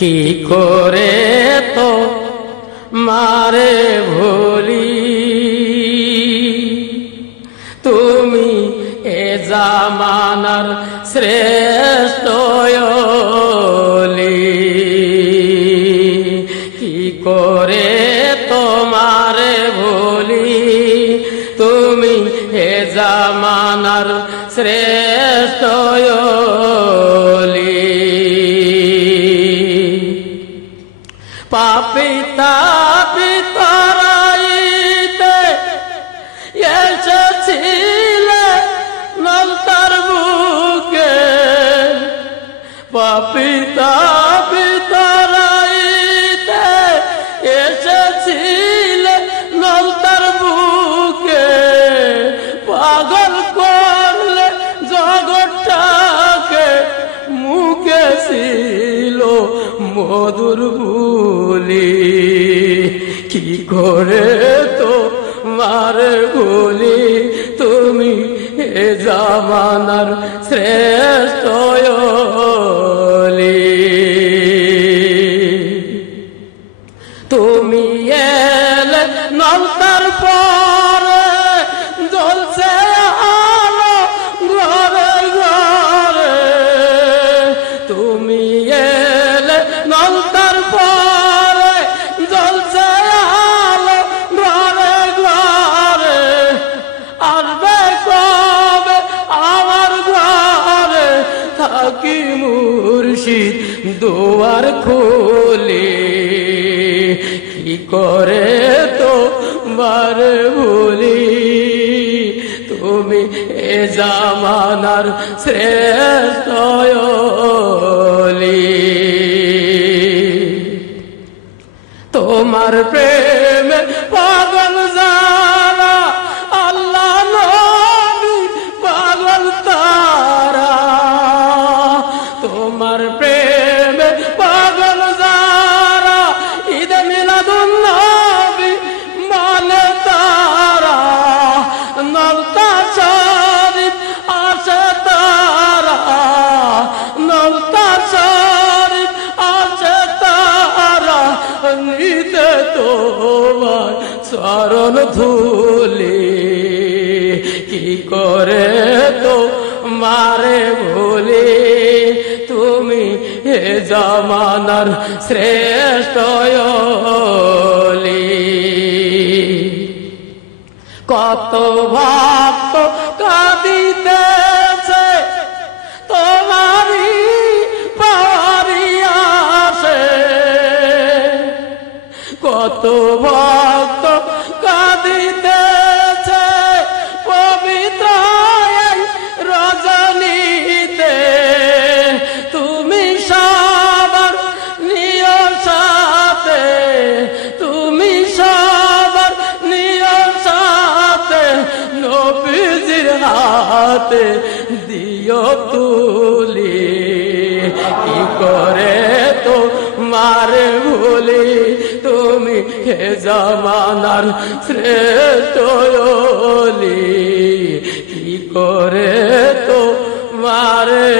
কি করে তো মারে ভুলি, তুমি এ জামানার শ্রেষ্ঠ ওলি। কি করে তোমারে ভুলি, তুমি এ জামানার শ্রেষ্ঠ ওলি। পাপী তাপী তারাইতে এসেছিলে নলতার বুকে, পাপী তাপী তারাইতে এসেছিলে নলতার বুকে। পাগল করলে জগৎটাকে, মুখে ছিল মধুর বুলি। কি করে তো মারে ভুলি, তুমি এ জামানার শ্রেষ্ঠ ওলি। তুমি এলে নলতার পরে জ্বলছে আলো ঘরে ঘরে। তুমি এলে নলতার পরে জ্বলছে আলো ঘরে ঘরে। আসবে কবে আমার ঘরে, থাকি মুর্শিদ দুয়ার খুলি। কি করে তো মারে ভুলি, তুমি এ জামানার শ্রেষ্ঠ ওলি। তোমার প্রেমে পাগল যারা, আল্লাহ নবী পাগল তারা। তোমার প্রেমে পাগল যারা, ঈদে মিলাদুন নবী মানে তারা। নলতা শরীফ আসে তারা, নলতা শরীফ আসে তারা। নিতে তোমার চরণ ধুলি। কি করে তো মারে ভুলি, তুমি এ জামানার শ্রেষ্ঠ ওলি। কত ভক্ত কাঁদিতেছে তোমারি পাওয়ারি আসে। কত ভক্ত কাঁদিতেছে পবিত্র এই রজনীতে। তুমি সবার নিয় সাথে, তুমি সবার নিয় সাথে। নবীজির হাতে দিও তুলি। কি করে তো মারে ভুলি, তুমি হে জামানার শ্রেষ্ঠ ওলি। কি করে তো মারে